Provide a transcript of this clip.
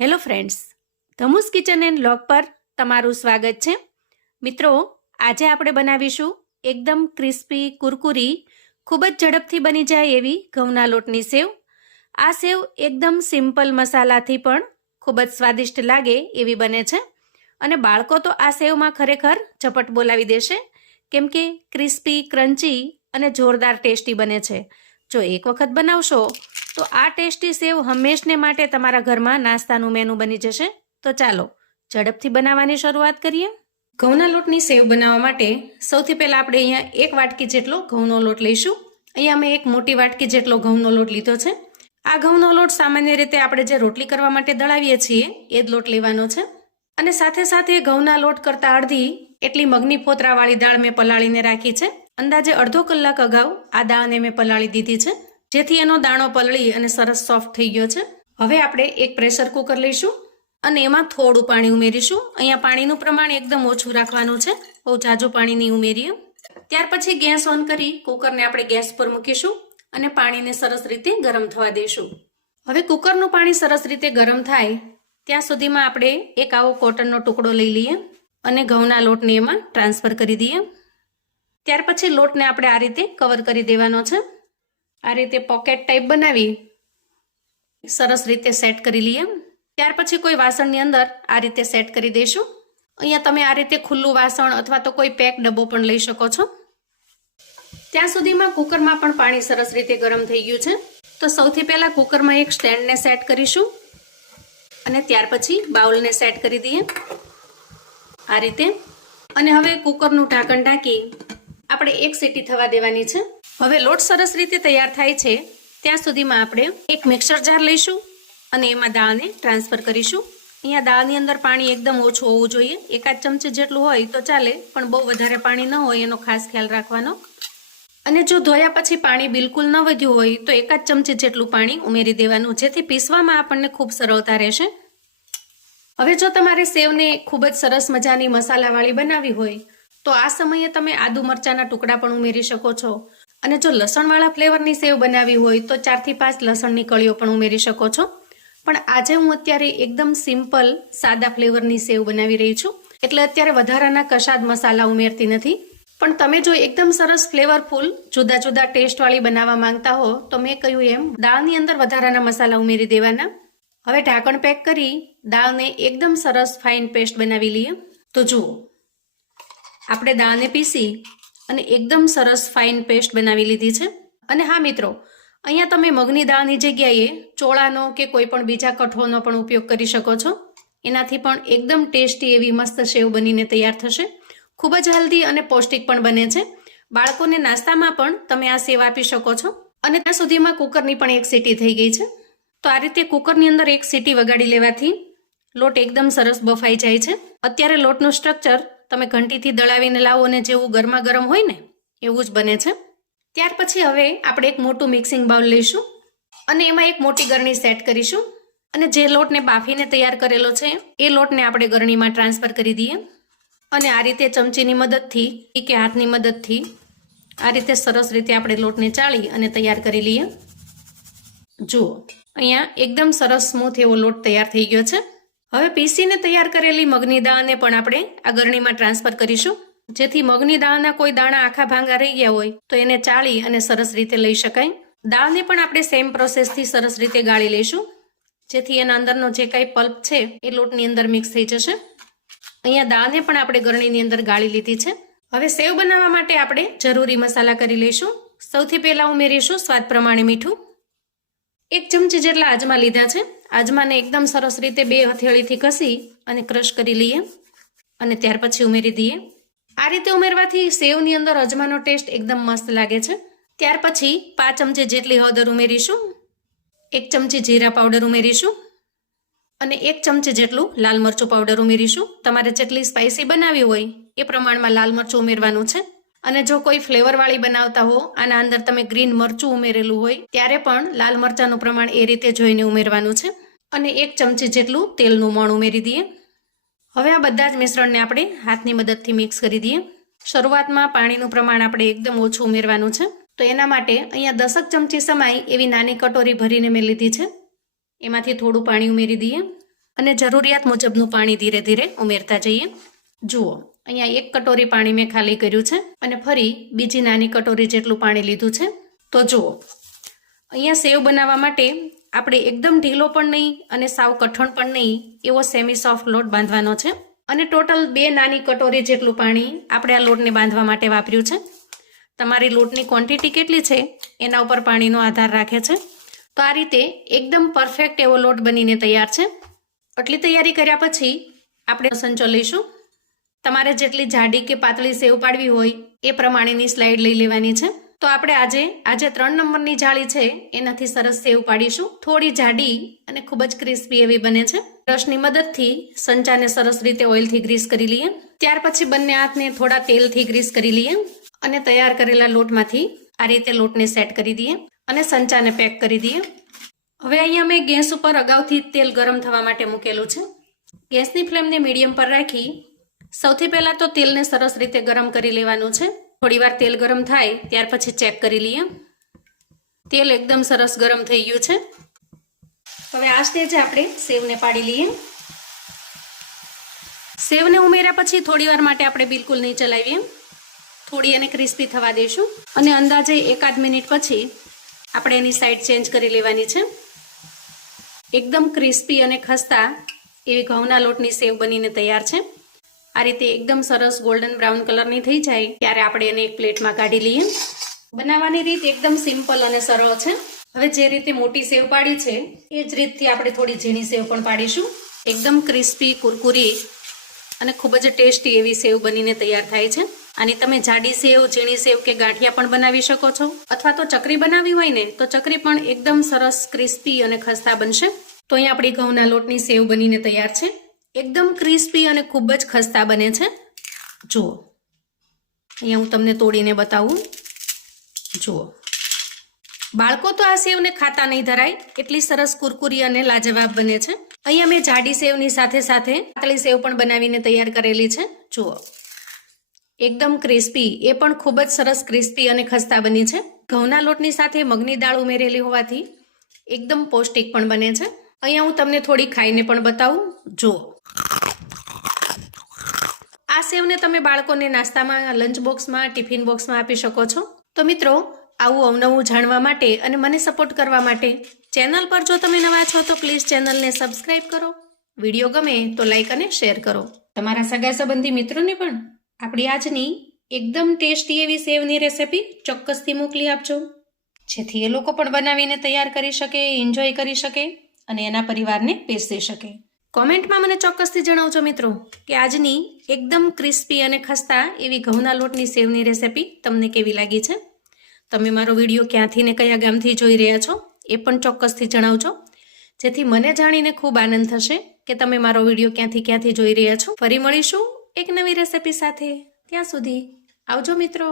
Hello friends, ધમુસ kitchen and vlog પર તમારું સ્વાગત છે. મિત્રો, આજે આપણે બનાવીશું એકદમ ક્રિસ્પી, કુરકુરી, ખૂબ જ ઝડપથી બની જાય એવી ઘઉંના લોટની સેવ. આ સેવ એકદમ સિમ્પલ મસાલાથી પણ ખૂબ જ સ્વાદિષ્ટ લાગે એવી બને છે અને બાળકો તો આ સેવમાં ખરેખર ઝપટ બોલાવી દેશે, કેમ કે ક્રિસ્પી, ક્રન્ચી અને જોરદાર ટેસ્ટી બને છે. જો એક વખત બનાવશો તો આ ટેસ્ટી સેવ હંમેશને માટે તમારા ઘરમાં નાસ્તાનું મેનુ બની જશે. તો ચાલો ઝડપથી બનાવવાની શરૂઆત કરીએ. ઘઉંના લોટની સેવ બનાવવા માટે સૌથી પહેલાં આપણે અહીંયા 1 વાટકી જેટલો ઘઉંનો લોટ લઈશું. અહીંયા મેં 1 મોટી વાટકી જેટલો ઘઉંનો લોટ લીધો છે. આ ઘઉંનો લોટ સામાન્ય રીતે આપણે જે રોટલી કરવા માટે દળાવીએ છીએ એ જ લોટ લેવાનો છે. અને સાથે સાથે ઘઉંના લોટ કરતાં અડધી એટલી મગની ફોતરાવાળી દાળ મેં પલાળીને રાખી છે. અંદાજે અડધો કલાક અગાઉ આ દાળને મેં પલાળી દીધી છે, જેથી એનો દાણો પલળી અને સરસ સોફ્ટ થઈ ગયો છે. હવે આપણે એક પ્રેશર કુકર લઈશું અને એમાં થોડું પાણી ઉમેરીશું. અહીંયા પાણીનું પ્રમાણ એકદમ ઓછું રાખવાનું છે, બહુ ઝાઝું પાણી નહીં ઉમેરીએ. ત્યાર પછી ગેસ ઓન કરી કુકરને આપણે ગેસ પર મૂકીશું અને પાણીને સરસ રીતે ગરમ થવા દઈશું. હવે કુકરનું પાણી સરસ રીતે ગરમ થાય ત્યાં સુધીમાં આપણે એક આવો કોટનનો ટુકડો લઈ લઈએ અને ઘઉંના લોટને એમાં ટ્રાન્સફર કરી દઈએ. ત્યાર પછી લોટને આપણે આ રીતે કવર કરી દેવાનો છે. આ રીતે પોકેટ ટાઈપ બનાવી સરસ રીતે સેટ કરી લઈએ. ત્યાર પછી કોઈ વાસણની અંદર આ રીતે સેટ કરી દઈશું. અહીંયા તમે આ રીતે ખુલ્લું વાસણ અથવા તો કોઈ પેક ડબ્બો પણ લઈ શકો છો. ત્યાં સુધીમાં કુકરમાં પણ પાણી સરસ રીતે ગરમ થઈ ગયું છે. તો સૌથી પહેલાં કુકરમાં એક સ્ટેન્ડને સેટ કરીશું અને ત્યાર પછી બાઉલને સેટ કરી દઈએ આ રીતે. અને હવે કુકરનું ઢાંકણ ઢાંકી આપણે એક સીટી થવા દેવાની છે. હવે લોટ સરસ રીતે તૈયાર થાય છે ત્યાં સુધીમાં આપણે એક મિક્સર જાર લઈશું અને એમાં દાળને ટ્રાન્સફર કરીશું. અહીંયા દાળની અંદર પાણી એકદમ ઓછું હોવું જોઈએ. 1 ચમચી જેટલું હોય તો ચાલે, પણ બહુ વધારે પાણી ન હોય એનો ખાસ ખ્યાલ રાખવાનો. અને જો ધોયા પછી પાણી બિલકુલ ન વધ્યું હોય તો 1 ચમચી જેટલું પાણી ઉમેરી દેવાનું, જેથી પીસવામાં આપણને ખૂબ સરળતા રહેશે. હવે જો તમારે સેવને ખૂબ જ સરસ મજાની મસાલાવાળી બનાવવી હોય તો આ સમયે તમે આદુ મરચાંના ટુકડા પણ ઉમેરી શકો છો. અને જો લસણવાળા ફ્લેવરની સેવ બનાવવી હોય તો 4 થી 5 લસણની કળીઓ પણ ઉમેરી શકો છો. પણ આજે હું અત્યારે એકદમ સિમ્પલ સાદા ફ્લેવરની સેવ બનાવી રહી છું, એટલે અત્યારે વધારાના કશાદ મસાલા ઉમેરતી નથી. પણ તમે જો એકદમ સરસ ફ્લેવરફુલ જુદા જુદા ટેસ્ટવાળી બનાવવા માંગતા હો તો મેં કહ્યું એમ દાળની અંદર વધારાના મસાલા ઉમેરી દેવાના. હવે ઢાંકણ પેક કરી દાળને એકદમ સરસ ફાઇન પેસ્ટ બનાવી લઈએ. તો જુઓ, આપણે દાળને પીસી અને એકદમ સરસ ફાઇન પેસ્ટ બનાવી લીધી છે. અને હા મિત્રો, અહીંયા તમે મગની દાળની જગ્યાએ ચોળાનો કે કોઈ પણ બીજા કઠોળનો પણ ઉપયોગ કરી શકો છો. એનાથી પણ એકદમ ટેસ્ટી એવી મસ્ત સેવ બનીને તૈયાર થશે. ખૂબ જ હેલ્ધી અને પૌષ્ટિક પણ બને છે. બાળકોને નાસ્તામાં પણ તમે આ સેવ આપી શકો છો. અને ત્યાં સુધીમાં કુકરની પણ એક સીટી થઈ ગઈ છે. તો આ રીતે કુકરની અંદર એક સીટી વગાડી લેવાથી લોટ એકદમ સરસ બફાઈ જાય છે. અત્યારે લોટનું સ્ટ્રક્ચર તમે ઘંટીથી દળાવીને લાવો અને જેવું ગરમા ગરમ હોય ને એવું જ બને છે. ત્યાર પછી હવે આપણે એક મોટું મિક્સિંગ બાઉલ લઈશું અને એમાં એક મોટી ગરણી સેટ કરીશું. અને જે લોટને બાફીને તૈયાર કરેલો છે એ લોટને આપણે ગરણીમાં ટ્રાન્સફર કરી દઈએ અને આ રીતે ચમચીની મદદથી કે હાથની મદદથી આ રીતે સરસ રીતે આપણે લોટને ચાળી અને તૈયાર કરી લઈએ. જુઓ, અહીંયા એકદમ સરસ સ્મૂથ એવો લોટ તૈયાર થઈ ગયો છે. હવે પીસીને તૈયાર કરેલી મગની દાળને પણ આપણે આ ગરણીમાં ટ્રાન્સફર કરીશું, જેથી મગની દાળના કોઈ દાણા આખા ભાંગા રહી ગયા હોય તો એને ચાળી અને સરસ રીતે લઈ શકાય. દાળને પણ આપણે સેમ પ્રોસેસથી સરસ રીતે ગાળી લઈશું, જેથી એના અંદરનો જે કાંઈ પલ્પ છે એ લોટની અંદર મિક્સ થઈ જશે. અહીંયા દાળને પણ આપણે ગરણીની અંદર ગાળી લીધી છે. હવે સેવ બનાવવા માટે આપણે જરૂરી મસાલા કરી લઈશું. સૌથી પહેલાં ઉમેરીશું સ્વાદ પ્રમાણે મીઠું. 1 ચમચી જેટલા અજમા લીધા છે. અજમાને એકદમ સરસ રીતે 2 હથેળીથી ઘસી અને ક્રશ કરી લઈએ અને ત્યાર પછી ઉમેરી દઈએ. આ રીતે ઉમેરવાથી સેવની અંદર અજમાનો ટેસ્ટ એકદમ મસ્ત લાગે છે. ત્યાર પછી 5 ચમચી જેટલી હળદર ઉમેરીશું, 1 ચમચી જીરા પાવડર ઉમેરીશું અને 1 ચમચી જેટલું લાલ મરચું પાવડર ઉમેરીશું. તમારે જેટલી સ્પાઇસી બનાવી હોય એ પ્રમાણમાં લાલ મરચું ઉમેરવાનું છે. અને જો કોઈ ફ્લેવરવાળી બનાવતા હો, આના અંદર તમે ગ્રીન મરચું ઉમેરેલું હોય ત્યારે પણ લાલ મરચાંનું પ્રમાણ એ રીતે જોઈને ઉમેરવાનું છે. અને 1 ચમચી જેટલું તેલનું મોણ ઉમેરી દઈએ. હવે આ બધા જ મિશ્રણને આપણે હાથની મદદથી મિક્સ કરી દઈએ. શરૂઆતમાં પાણીનું પ્રમાણ આપણે એકદમ ઓછું ઉમેરવાનું છે. તો એના માટે અહીંયા 10 ચમચી સમાય એવી નાની કટોરી ભરીને મેં લીધી છે. એમાંથી થોડું પાણી ઉમેરી દઈએ અને જરૂરિયાત મુજબનું પાણી ધીરે ધીરે ઉમેરતા જઈએ. જુઓ, અહીંયા 1 કટોરી પાણી મેં ખાલી કર્યું છે અને ફરી બીજી નાની કટોરી જેટલું પાણી લીધું છે. તો જુઓ, અહીંયા સેવ બનાવવા માટે આપણે એકદમ ઢીલો પણ નહીં અને સાવ કઠણ પણ નહીં એવો સેમી સોફ્ટ લોટ બાંધવાનો છે. અને ટોટલ 2 નાની કટોરી જેટલું પાણી આપણે આ લોટને બાંધવા માટે વાપર્યું છે. તમારી લોટની ક્વોન્ટિટી કેટલી છે એના ઉપર પાણીનો આધાર રાખે છે. તો આ રીતે એકદમ પરફેક્ટ એવો લોટ બનીને તૈયાર છે. આટલી તૈયારી કર્યા પછી આપણે સંચો લઈશું. તમારે જેટલી જાડી કે પાતળી સેવ પાડવી હોય એ પ્રમાણેની સ્લાઇડ લઈ લેવાની છે. તો આપણે આજે 3 નંબરની જાળી છે એનાથી સરસ સેવ પાડીશું. થોડી જાડી અને ખૂબ જ ક્રિસ્પી એવી બને છે. બ્રશની મદદથી સંચાને સરસ રીતે ઓઇલથી ગ્રીસ કરી લઈએ. ત્યાર પછી બંને હાથને થોડા તેલથી ગ્રીસ કરી લઈએ અને તૈયાર કરેલા લોટમાંથી આ રીતે લોટને સેટ કરી દઈએ અને સંચાને પેક કરી દઈએ. હવે અહીંયા મેં ગેસ ઉપર અગાઉથી તેલ ગરમ થવા માટે મૂકેલું છે. ગેસની ફ્લેમને મીડિયમ પર રાખી સૌથી પહેલાં તો તેલને સરસ રીતે ગરમ કરી લેવાનું છે. થોડીવાર તેલ ગરમ થાય ત્યાર પછી ચેક કરી લઈએ. તેલ એકદમ સરસ ગરમ થઈ ગયું છે. હવે આ સ્ટેજે આપણે સેવને પાડી લઈએ. સેવને ઉમેર્યા પછી થોડીવાર માટે આપણે બિલકુલ નહીં ચલાવીએ. થોડી એને ક્રિસ્પી થવા દઈશું અને અંદાજે 1-8 મિનિટ પછી આપણે એની સાઈડ ચેન્જ કરી લેવાની છે. એકદમ ક્રિસ્પી અને ખસ્તા એવી ઘઉંના લોટની સેવ બનીને તૈયાર છે. આ રીતે એકદમ સરસ ગોલ્ડન બ્રાઉન કલરની થઈ જાય ત્યારે આપણે એને એક પ્લેટમાં કાઢી લઈએ. બનાવવાની રીત એકદમ સિમ્પલ અને સરળ છે. હવે જે રીતે મોટી સેવ પાડી છે એ જ રીતથી આપણે થોડી ઝીણી સેવ પણ પાડીશું. એકદમ ક્રિસ્પી, કુરકુરી અને ખૂબ જ ટેસ્ટી એવી સેવ બનીને તૈયાર થાય છે. આની તમે જાડી સેવ, ઝીણી સેવ કે ગાંઠિયા પણ બનાવી શકો છો. અથવા તો ચકરી બનાવી હોય ને તો ચકરી પણ એકદમ સરસ ક્રિસ્પી અને ખસ્તા બનશે. તો અહીં આપણી ઘઉંના લોટની સેવ બનીને તૈયાર છે. એકદમ ક્રિસ્પી અને ખૂબ જ ખસ્તા બને છે. જુઓ, અહીંયા હું તમને તોડીને બતાવું. જુઓ, બાળકો તો આ સેવને ખાતા નહીં ધરાય એટલી સરસ કુરકુરી અને લાજવાબ બને છે. અહીંયા મેં જાડી સેવની સાથે સાથે પાતળી સેવ પણ બનાવીને તૈયાર કરેલી છે. જુઓ, એકદમ ક્રિસ્પી, એ પણ ખૂબ જ સરસ ક્રિસ્પી અને ખસ્તા બની છે. ઘઉંના લોટની સાથે મગની દાળ ઉમેરેલી હોવાથી એકદમ પૌષ્ટિક પણ બને છે. અહીંયા હું તમને થોડી ખાઈને પણ બતાવું. જુઓ, આ સેવને તમે બાળકોને નાસ્તામાં, લંચ બોક્સમાં, ટિફિન બોક્સમાં આપી શકો છો. તો મિત્રો, આવું અવનવું જાણવા માટે અને મને સપોર્ટ કરવા માટે ચેનલ પર જો તમે નવા છો તો પ્લીઝ ચેનલને સબસ્ક્રાઇબ કરો. વિડીયો ગમે તો લાઈક અને શેર કરો. તમારા સગા સંબંધી મિત્રોને પણ આપણી આજની એકદમ ટેસ્ટી એવી સેવની રેસિપી ચોક્કસથી મોકલી આપજો, જેથી એ લોકો પણ બનાવીને તૈયાર કરી શકે, એન્જોય કરી શકે અને એના પરિવારને પીરસી શકે. કોમેન્ટમાં મને ચોક્કસથી જણાવજો મિત્રો કે આજની એકદમ ક્રિસ્પી અને ખસ્તા એવી ઘઉંના લોટની સેવની રેસિપી તમને કેવી લાગી છે. તમે મારો વિડીયો ક્યાંથી ને કયા ગામથી જોઈ રહ્યા છો એ પણ ચોક્કસથી જણાવજો, જેથી મને જાણીને ખૂબ આનંદ થશે કે તમે મારો વિડીયો ક્યાંથી જોઈ રહ્યા છો. ફરી મળીશું એક નવી રેસિપી સાથે. ત્યાં સુધી આવજો મિત્રો.